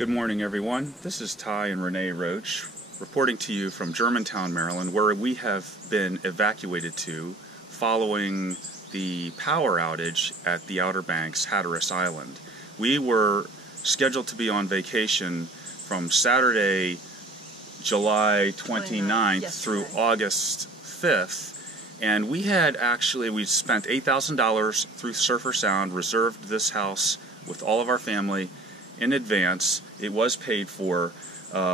Good morning, everyone. This is Ty and Renee Roach reporting to you from Germantown, Maryland, where we have been evacuated to following the power outage at the Outer Banks, Hatteras Island. We were scheduled to be on vacation from Saturday, July 29th through August 5th, and we spent $8,000 through Surfer Sound, reserved this house with all of our family in advance. It was paid for.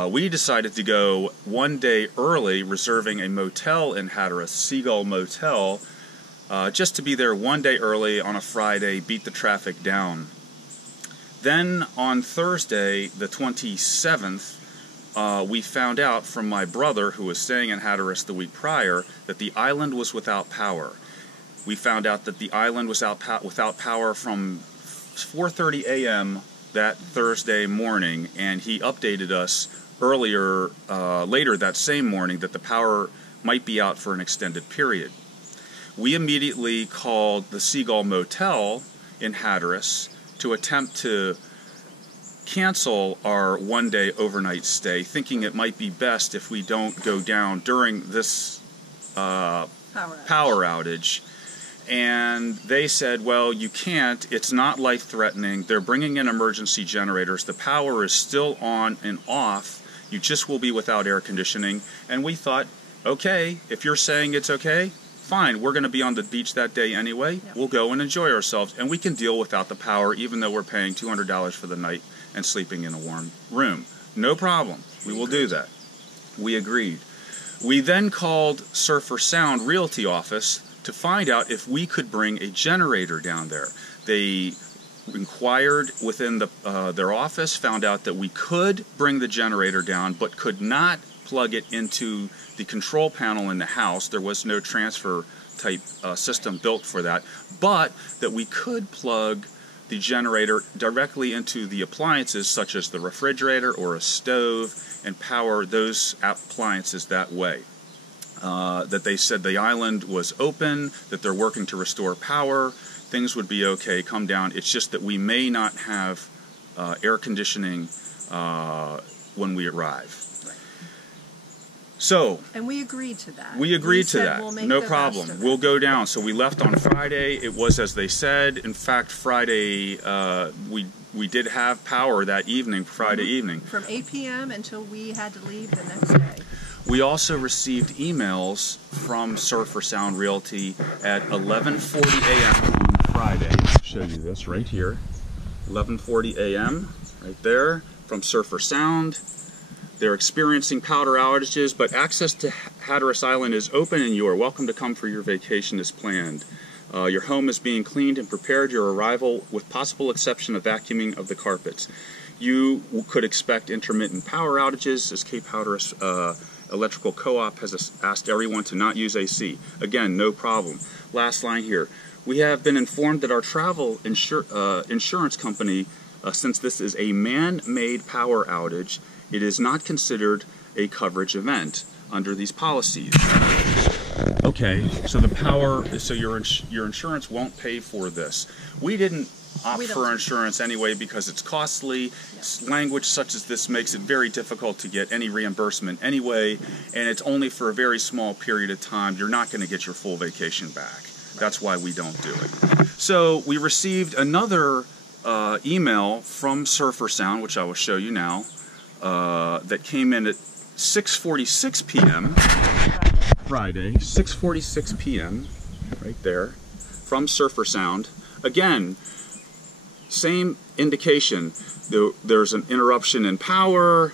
We decided to go one day early, reserving a motel in Hatteras, Seagull Motel, just to be there one day early on a Friday, beat the traffic down. Then on Thursday, the 27th, we found out from my brother, who was staying in Hatteras the week prior, that the island was without power. We found out that the island was without power from 4:30 a.m. that Thursday morning, and he updated us later that same morning that the power might be out for an extended period. We immediately called the Seagull Motel in Hatteras to attempt to cancel our one-day overnight stay, thinking it might be best if we don't go down during this power outage. And they said, well, you can't, it's not life-threatening, they're bringing in emergency generators, the power is still on and off, you just will be without air conditioning. And we thought, okay, if you're saying it's okay, fine, we're going to be on the beach that day anyway, yep. We'll go and enjoy ourselves, and we can deal without the power even though we're paying $200 for the night and sleeping in a warm room. No problem, we will do that. We agreed. We then called Surfer Sound Realty office to find out if we could bring a generator down there. They inquired within their office, found out that we could bring the generator down, but could not plug it into the control panel in the house. There was no transfer type system built for that, but that we could plug the generator directly into the appliances such as the refrigerator or a stove and power those appliances that way. That they said the island was open, that they're working to restore power, things would be okay, come down. It's just that we may not have air conditioning when we arrive. Right. So, and we agreed to that. We agreed to that. We'll no problem. We'll go down. So we left on Friday. It was as they said. In fact, Friday we did have power that evening, Friday evening. From 8 p.m. until we had to leave the next day. We also received emails from Surfer Sound Realty at 11:40 a.m. on Friday. I'll show you this right here. 11:40 a.m. right there from Surfer Sound. They're experiencing power outages, but access to Hatteras Island is open and you are welcome to come for your vacation as planned. Your home is being cleaned and prepared. Your arrival, with possible exception of vacuuming of the carpets. You could expect intermittent power outages, as Cape Hatteras Electrical Co-op has asked everyone to not use AC. Again, no problem. Last line here. We have been informed that our travel insurance company, since this is a man-made power outage, it is not considered a coverage event under these policies. Okay, so your insurance won't pay for this. We didn't opt for insurance anyway because it's costly. Yeah. Language such as this makes it very difficult to get any reimbursement anyway, and it's only for a very small period of time. You're not going to get your full vacation back. Right. That's why we don't do it. So we received another email from Surfer Sound, which I will show you now, that came in at 6:46 p.m. Friday, 6:46 p.m. right there from Surfer Sound. Again, same indication. There's an interruption in power.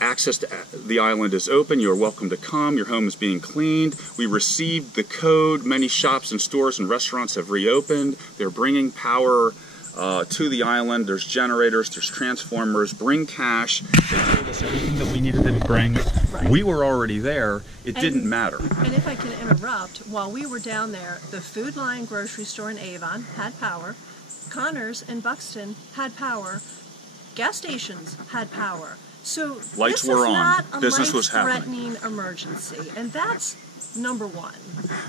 Access to the island is open. You are welcome to come. Your home is being cleaned. We received the code. Many shops and stores and restaurants have reopened. They're bringing power to the island. There's generators, there's transformers. Bring cash. They told us everything that we needed to bring. Right. We were already there. It didn't matter. And if I can interrupt, while we were down there, the Food Lion grocery store in Avon had power. Connors in Buxton had power. Gas stations had power. So lights were on. Business was happening. Life-threatening emergency, and that's number one.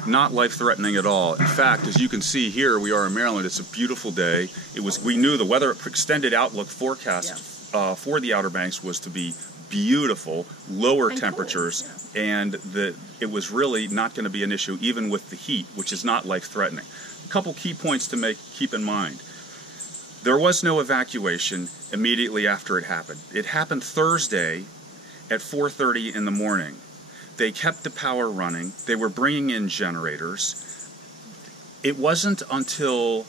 Not life-threatening at all. In fact, as you can see here, we are in Maryland. It's a beautiful day. We knew the weather extended outlook forecast for the Outer Banks was to be beautiful, lower and temperatures, cool, yeah. and that it was really not going to be an issue even with the heat, which is not life-threatening. A couple key points to keep in mind. There was no evacuation immediately after it happened. It happened Thursday at 4:30 in the morning. They kept the power running. They were bringing in generators. It wasn't until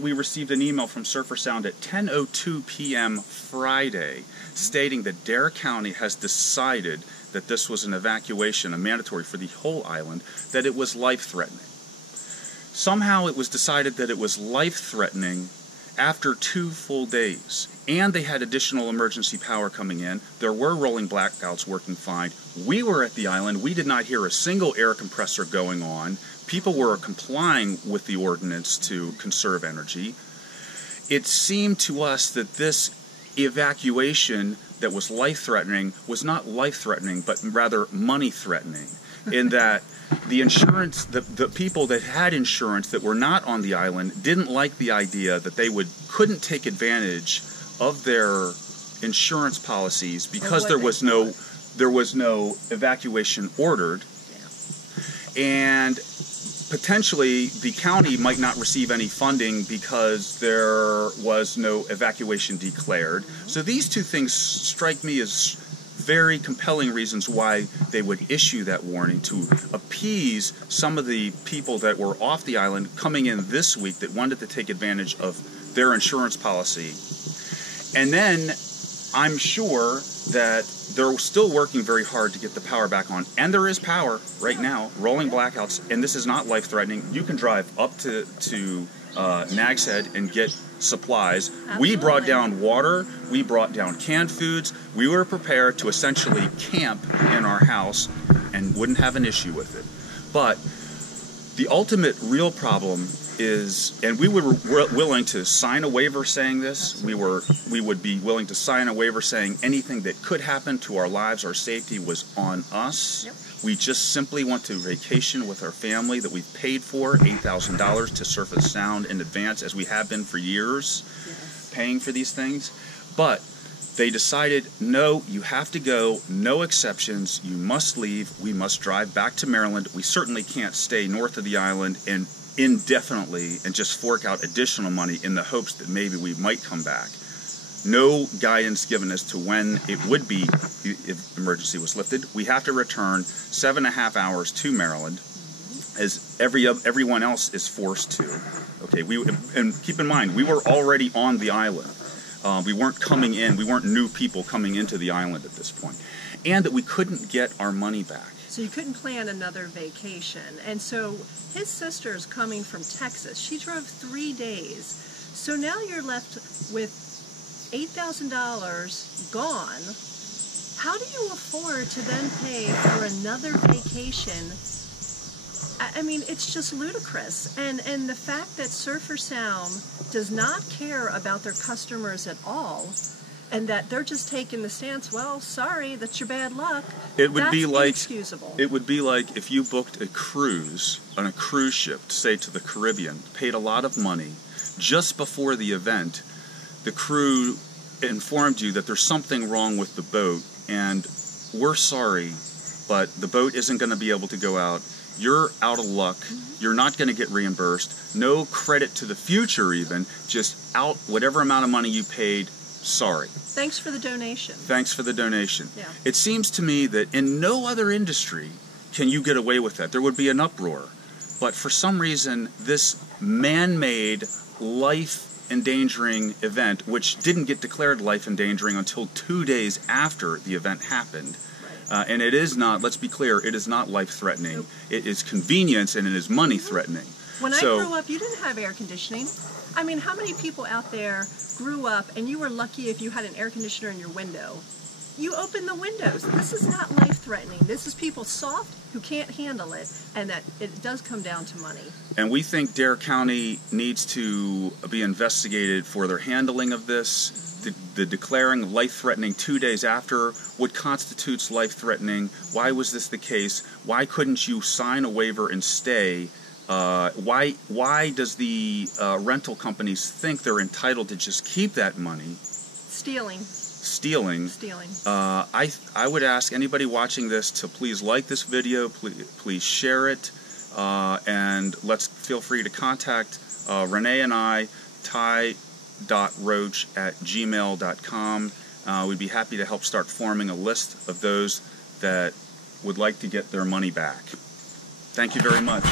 we received an email from Surfer Sound at 10:02 p.m. Friday stating that Dare County has decided that this was an evacuation, a mandatory for the whole island, that it was life-threatening. Somehow it was decided that it was life-threatening after 2 full days, and they had additional emergency power coming in. There were rolling blackouts working fine. We were at the island. We did not hear a single air compressor going on. People were complying with the ordinance to conserve energy. It seemed to us that this evacuation that was life-threatening was not life-threatening, but rather money-threatening, in that the insurance, the people that had insurance that were not on the island didn't like the idea that they couldn't take advantage of their insurance policies because there was no evacuation ordered, and potentially the county might not receive any funding because there was no evacuation declared. So these two things strike me as very compelling reasons why they would issue that warning, to appease some of the people that were off the island coming in this week that wanted to take advantage of their insurance policy. And then I'm sure that they're still working very hard to get the power back on. And there is power right now, rolling blackouts, and this is not life-threatening. You can drive up to Nag's Head and get supplies. Absolutely. We brought down water. We brought down canned foods. We were prepared to essentially camp in our house and wouldn't have an issue with it. But the ultimate real problem is, and we were willing to sign a waiver saying this, we would be willing to sign a waiver saying anything that could happen to our lives, our safety, was on us. Yep. We just simply want to vacation with our family that we've paid for $8,000 to Surface Sound in advance, as we have been for years, paying for these things. But they decided, no, you have to go, no exceptions, you must leave, we must drive back to Maryland. We certainly can't stay north of the island and indefinitely and just fork out additional money in the hopes that maybe we might come back. No guidance given as to when it would be if emergency was lifted. We have to return 7.5 hours to Maryland, as everyone else is forced to. Okay, and keep in mind, we were already on the island. We weren't coming in. We weren't new people coming into the island at this point, and that we couldn't get our money back. So you couldn't plan another vacation. And so his sister's coming from Texas. She drove 3 days. So now you're left with $8,000 gone. How do you afford to then pay for another vacation? I mean, it's just ludicrous. And the fact that Surfer Sound does not care about their customers at all, and that they're just taking the stance, well, sorry, that's your bad luck. It would be like inexcusable. It would be like if you booked a cruise on a cruise ship, say to the Caribbean, paid a lot of money. Just before the event, the crew informed you that there's something wrong with the boat, and we're sorry, but the boat isn't going to be able to go out. You're out of luck. You're not going to get reimbursed. No credit to the future even. Just out whatever amount of money you paid. Sorry. Thanks for the donation. Thanks for the donation. Yeah. It seems to me that in no other industry can you get away with that. There would be an uproar. But for some reason, this man-made, life-endangering event, which didn't get declared life-endangering until 2 days after the event happened, and it is not, let's be clear, it is not life-threatening. Nope. It is convenience and it is money-threatening. When I grew up, you didn't have air conditioning. I mean, how many people out there grew up and you were lucky if you had an air conditioner in your window? You open the windows. This is not life-threatening. This is people soft who can't handle it, and that it does come down to money. And we think Dare County needs to be investigated for their handling of this. The declaring of life-threatening 2 days after. What constitutes life-threatening? Why was this the case? Why couldn't you sign a waiver and stay? Why does the rental companies think they're entitled to just keep that money? Stealing. Stealing. Stealing. I would ask anybody watching this to please like this video, please share it, and feel free to contact Renee and I, ty.roach@gmail.com. We'd be happy to help start forming a list of those that would like to get their money back. Thank you very much.